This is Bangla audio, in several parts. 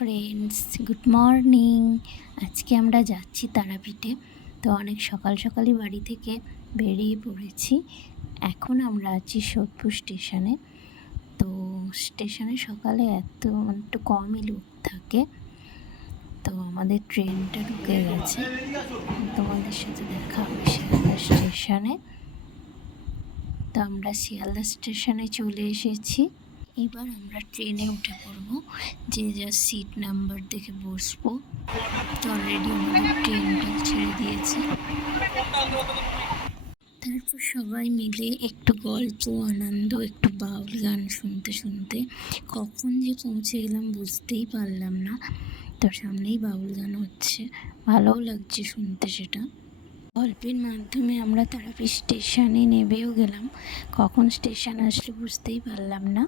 ফ্রেন্ডস গুড মর্নিং আজকে আমরা যাচ্ছি তারাপীঠে। তো অনেক সকাল সকালই বাড়ি থেকে বেরিয়ে পড়েছি। এখন আমরা আছি সোদপুর স্টেশনে। তো স্টেশনে সকালে এত একটু কমই লোক থাকে। তো আমাদের ট্রেনটা ঢুকে গেছে। তোমাদের সাথে দেখা হবে শিয়ালদা স্টেশনে। তো আমরা শিয়ালদা স্টেশনে চলে এসেছি। এবার আমরা ট্রেনে উঠে পড়ব। যে যা সিট নাম্বার দেখে বসবো। তো অলরেডি আমাদের ট্রেনটা ছেড়ে দিয়েছে। তারপর সবাই মিলে একটু গল্প, আনন্দ, একটু বাউল গান শুনতে শুনতে কখন যে পৌঁছে গেলাম বুঝতেই পারলাম না। তার সামনেই বাউল গান হচ্ছে। ভালোও লাগছে শুনতে সেটা। গল্পের মাধ্যমে আমরা তারাপীঠ স্টেশনে নেবেও গেলাম। কখন স্টেশন আসলে বুঝতেই পারলাম না।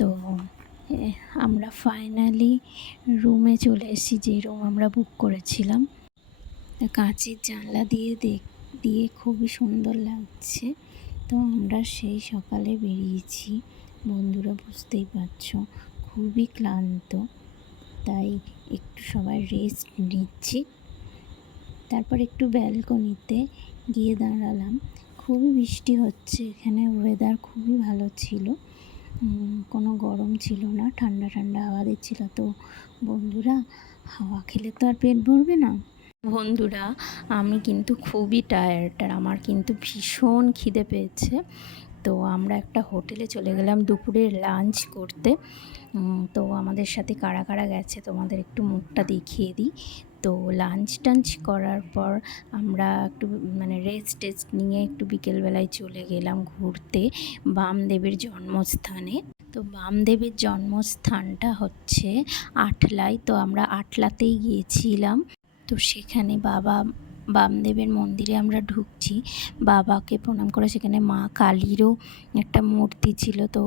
তো আমরা ফাইনালি রুমে চলে এসেছি যে রুম আমরা বুক করেছিলাম। কাঁচের জানলা দিয়ে দেখ, দিয়ে খুবই সুন্দর লাগছে। তো আমরা সেই সকালে বেরিয়েছি। বন্ধুরা বুঝতেই পারছ, খুবই ক্লান্ত। তাই একটু সবাই রেস্ট নিচ্ছি। তারপর একটু ব্যালকনিতে গিয়ে দাঁড়ালাম। খুবই বৃষ্টি হচ্ছে, এখানে ওয়েদার খুবই ভালো ছিল। কোনো গরম ছিল না, ঠান্ডা ঠান্ডা হাওয়া দিচ্ছিল তো। বন্ধুরা, হাওয়া খেলে তো আর পেট ভরবে না। বন্ধুরা, আমি কিন্তু খুবই টায়ার্ড আর আমার কিন্তু ভীষণ খিদে পেয়েছে। তো আমরা একটা হোটেলে চলে গেলাম দুপুরে লাঞ্চ করতে। তো আমাদের সাথে কারা কারা গেছে তোমাদের একটু মুখটা দেখিয়ে দিই। তো লাঞ্চ টাঞ্চ করার পর আমরা একটু মানে রেস্ট টেস্ট নিয়ে একটু বিকেলবেলায় চলে গেলাম ঘুরতে বামদেবের জন্মস্থানে। তো বামদেবের জন্মস্থানটা হচ্ছে আটলায়, তো আমরা আটলাতেই গিয়েছিলাম। তো সেখানে বাবা, বামদেবের মন্দিরে আমরা ঢুকছি। বাবাকে প্রণাম করে সেখানে মা কালীরও একটা মূর্তি ছিল, তো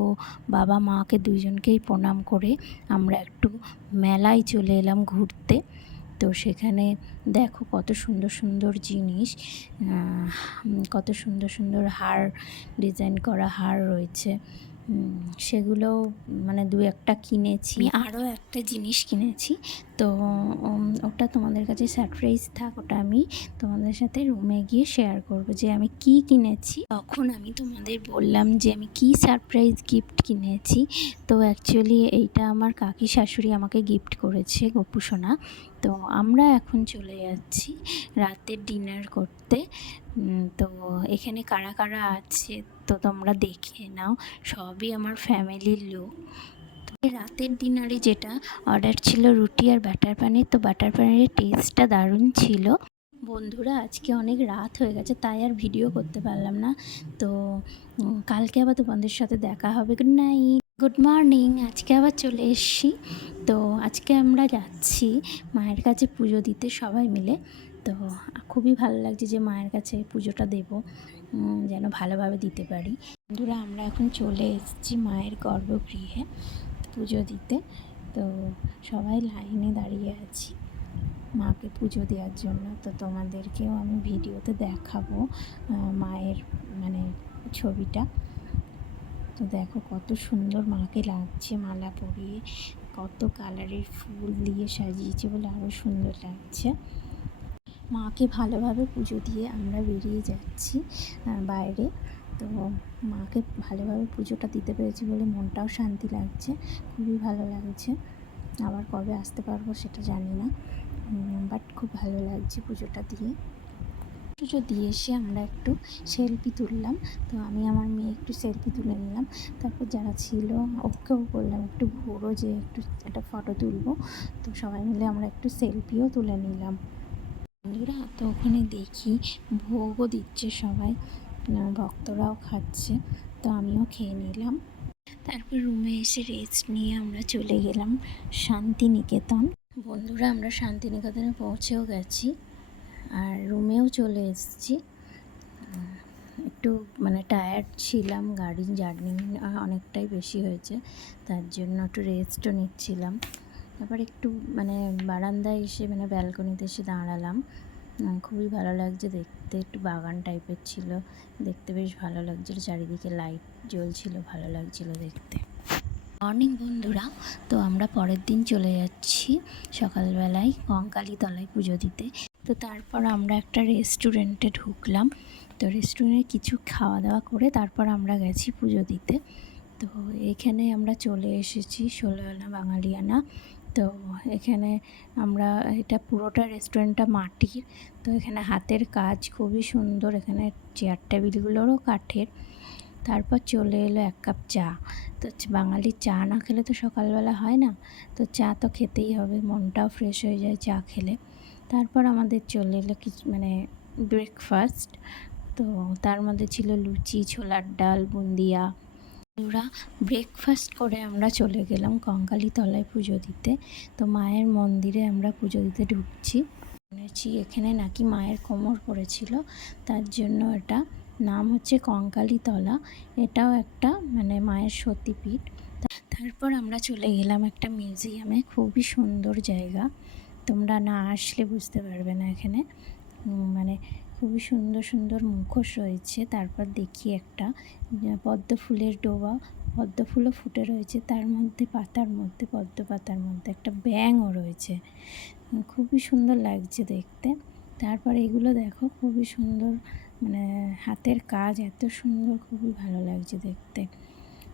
বাবা মাকে দুইজনকেই প্রণাম করে আমরা একটু মেলায় চলে এলাম ঘুরতে। তো সেখানে দেখো কত সুন্দর সুন্দর জিনিস কত সুন্দর সুন্দর হার ডিজাইন করা হার রয়েছে। উম, সেগুলো মানে দু একটা কিনেছি। আরও একটা জিনিস কিনেছি। তো ওটা তোমাদের কাছে সারপ্রাইজ থাক ওটা আমি তোমাদের সাথে রুমে গিয়ে শেয়ার করব যে আমি কি কিনেছি। তখন আমি তোমাদের বললাম যে আমি কি সারপ্রাইজ গিফট কিনেছি। তো অ্যাকচুয়ালি এইটা আমার কাকি শাশুড়ি আমাকে গিফট করেছে গোপু সোনা তো আমরা এখন চলে যাচ্ছি রাতের ডিনার করতে। উম, তো এখানে কারা কারা আছে তো তোমরা দেখে নাও। সবই আমার ফ্যামিলির লোক। রাতের ডিনারে যেটা অর্ডার ছিল রুটি আর বাটার পানির তো বাটার পানিরের টেস্টটা দারুণ ছিল। বন্ধুরা আজকে অনেক রাত হয়ে গেছে তাই আর ভিডিও করতে পারলাম না। তো কালকে আবার তোমাদের সাথে দেখা হবে। গুড নাইট গুড মর্নিং আজকে আবার চলে এসছি। তো আজকে আমরা যাচ্ছি মায়ের কাছে পুজো দিতে সবাই মিলে। তো খুবই ভালো লাগছে যে মায়ের কাছে পুজোটা দেব যেন ভালোভাবে দিতে পারি। বন্ধুরা, আমরা এখন চলে এসেছি মায়ের গর্ভগৃহে পুজো দিতে। তো সবাই লাইনে দাঁড়িয়ে আছি মাকে পুজো দেওয়ার জন্য। তো তোমাদেরকেও আমি ভিডিওতে দেখাবো মায়ের মানে ছবিটা। তো দেখো কত সুন্দর মাকে লাগছে মালা পরিয়ে, কত কালারের ফুল দিয়ে সাজিয়েছে বলে আরও সুন্দর লাগছে। মাকে ভালোভাবে পুজো দিয়ে আমরা বেরিয়ে যাচ্ছি বাইরে। তো মাকে ভালোভাবে পুজোটা দিতে পেরেছি বলে মনটাও শান্তি লাগছে, খুবই ভালো লাগছে। আবার কবে আসতে পারব সেটা জানি না বাট খুব ভালো লাগছে পুজোটা দিয়ে। পুজো দিয়ে এসে আমরা একটু সেলফি তুললাম। তো আমি আমার মেয়ে একটু সেলফি তুলে নিলাম। তারপর যারা ছিল, ওকেও বললাম একটু ঘোরো যে একটু একটা ফটো তুলবো। তো সবাই মিলে আমরা একটু সেলফিও তুলে নিলাম। বন্ধুরা তো ওখানে দেখি ভোগও দিচ্ছে সবাই ভক্তরাও খাচ্ছে, তো আমিও খেয়ে নিলাম। তারপর রুমে এসে রেস্ট নিয়ে আমরা চলে গেলাম শান্তিনিকেতন। বন্ধুরা, আমরা শান্তিনিকেতনে পৌঁছেও গেছি, আর রুমেও চলে এসেছি। একটু মানে টায়ার্ড ছিলাম গাড়ি জার্নি অনেকটাই বেশি হয়েছে, তার জন্য একটু রেস্টও নিচ্ছিলাম। তারপর একটু মানে বারান্দায় এসে মানে ব্যালকনিতে এসে দাঁড়ালাম। খুবই ভালো লাগছে দেখতে, একটু বাগান টাইপের ছিল। দেখতে বেশ ভালো লাগছিল, চারিদিকে লাইট জ্বলছিল, ভালো লাগছিল দেখতে। মর্নিং বন্ধুরা, তো আমরা পরের দিন চলে যাচ্ছি সকালবেলায় কঙ্কালী তলায় পুজো দিতে। তো তারপর আমরা একটা রেস্টুরেন্টে ঢুকলাম। তো রেস্টুরেন্টে কিছু খাওয়া দাওয়া করে তারপর আমরা গেছি পুজো দিতে। তো এখানে আমরা চলে এসেছি ষোলোআনা বাঙালিয়ানা। তো এখানে আমরা এটা পুরোটা রেস্টুরেন্টটা মাটির। তো এখানে হাতের কাজ খুবই সুন্দর। এখানে চেয়ার টেবিলগুলোরও কাঠের। তারপর চলে এলো এক কাপ চা। তো বাঙালির চা না খেলে তো সকালবেলা হয় না। তো চা তো খেতেই হবে, মনটাও ফ্রেশ হয়ে যায় চা খেলে। তারপর আমাদের চলে এলো কিছু মানে ব্রেকফাস্ট তো তার মধ্যে ছিল লুচি, ছোলার ডাল, বুন্দিয়া। ওরা ব্রেকফাস্ট করে আমরা চলে গেলাম কঙ্কালী তলায় পুজো দিতে। তো মায়ের মন্দিরে আমরা পুজো দিতে ঢুকছি। শুনেছি এখানে নাকি মায়ের কোমর পড়েছিল, তার জন্য এটা নাম হচ্ছে কঙ্কালী তলা। এটাও একটা মানে মায়ের সতীপীঠ। তারপর আমরা চলে গেলাম একটা মিউজিয়ামে, খুবই সুন্দর জায়গা। তোমরা না আসলে বুঝতে পারবে না এখানে। মানে খুবই সুন্দর সুন্দর মুখোশ রয়েছে। তারপর দেখি একটা পদ্ম ফুলের ডোবা। পদ্ম ফুলও ফুটে রয়েছে। তার মধ্যে, পাতার মধ্যে, পদ্ম পাতার মধ্যে একটা ব্যাঙও রয়েছে। খুবই সুন্দর লাগছে দেখতে। তারপর এগুলো দেখো, খুবই সুন্দর মানে হাতের কাজ এত সুন্দর, খুবই ভালো লাগছে দেখতে।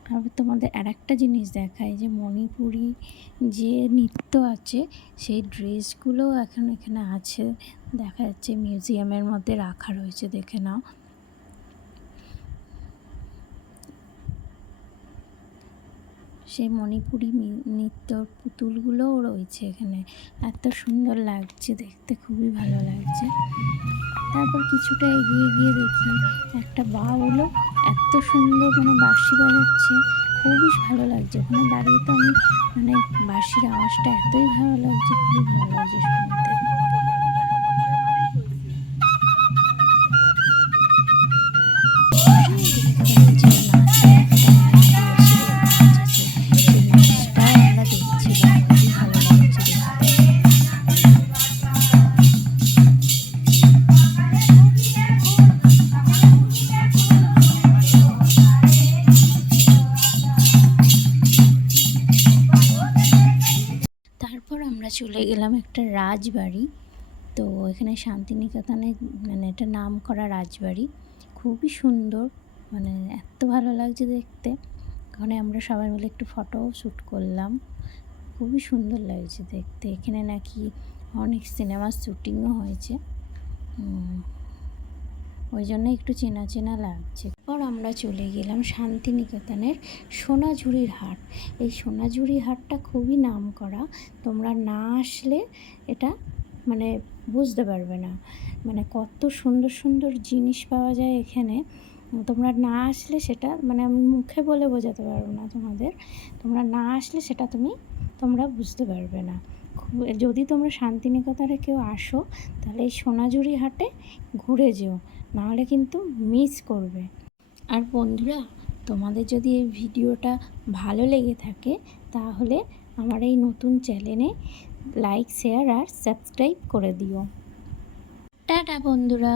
আর তোমাদের আর একটা জিনিস দেখায় যে মণিপুরি যে নৃত্য আছে, সেই ড্রেসগুলো এখন এখানে আছে। দেখা যাচ্ছে মিউজিয়ামের মধ্যে রাখা রয়েছে, দেখে নাও। সেই মণিপুরি নৃত্যর পুতুলগুলোও রয়েছে এখানে। এত সুন্দর লাগছে দেখতে, খুবই ভালো লাগছে। তারপর কিছুটা এগিয়ে গিয়ে দেখি একটা বা বাউলও এত সুন্দর মানে বাঁশি বাজাচ্ছে, খুবই ভালো লাগছে। ওখানে দাঁড়িয়ে তো আমি মানে বাঁশির আওয়াজটা এতই ভালো লাগছে, খুবই ভালো লাগছে শুনতে। একটা রাজবাড়ি। তো এখানে শান্তিনিকেতনে মানে এটা নাম করা রাজবাড়ি। খুবই সুন্দর মানে এত ভালো লাগছে দেখতে। ওখানে আমরা সবাই মিলে একটু ফটোও শ্যুট করলাম। খুবই সুন্দর লাগছে দেখতে। এখানে নাকি অনেক সিনেমার শ্যুটিংও হয়েছে। ওই জন্য একটু চেনা চেনা লাগছে। পর আমরা চলে গেলাম শান্তিনিকেতনের সোনাঝুরির হাট। এই সোনাঝুরি হাটটা খুবই নাম করা তোমরা না আসলে এটা মানে বুঝতে পারবে না। মানে কত সুন্দর সুন্দর জিনিস পাওয়া যায় এখানে। তোমরা না আসলে সেটা মানে আমি মুখে বলে বোঝাতে পারব না তোমাদের। তোমরা না আসলে সেটা তুমি, তোমরা বুঝতে পারবে না। যদি তোমরা শান্তিনিকেতনে কেউ আসো, তাহলে এই সোনাঝুরি হাটে ঘুরে যেও। নাহলে কিন্তু মিস করবে। আর বন্ধুরা, তোমাদের যদি এই ভিডিওটা ভালো লেগে থাকে, তাহলে আমার এই নতুন চ্যানেলে লাইক, শেয়ার আর সাবস্ক্রাইব করে দিও। টাটা বন্ধুরা।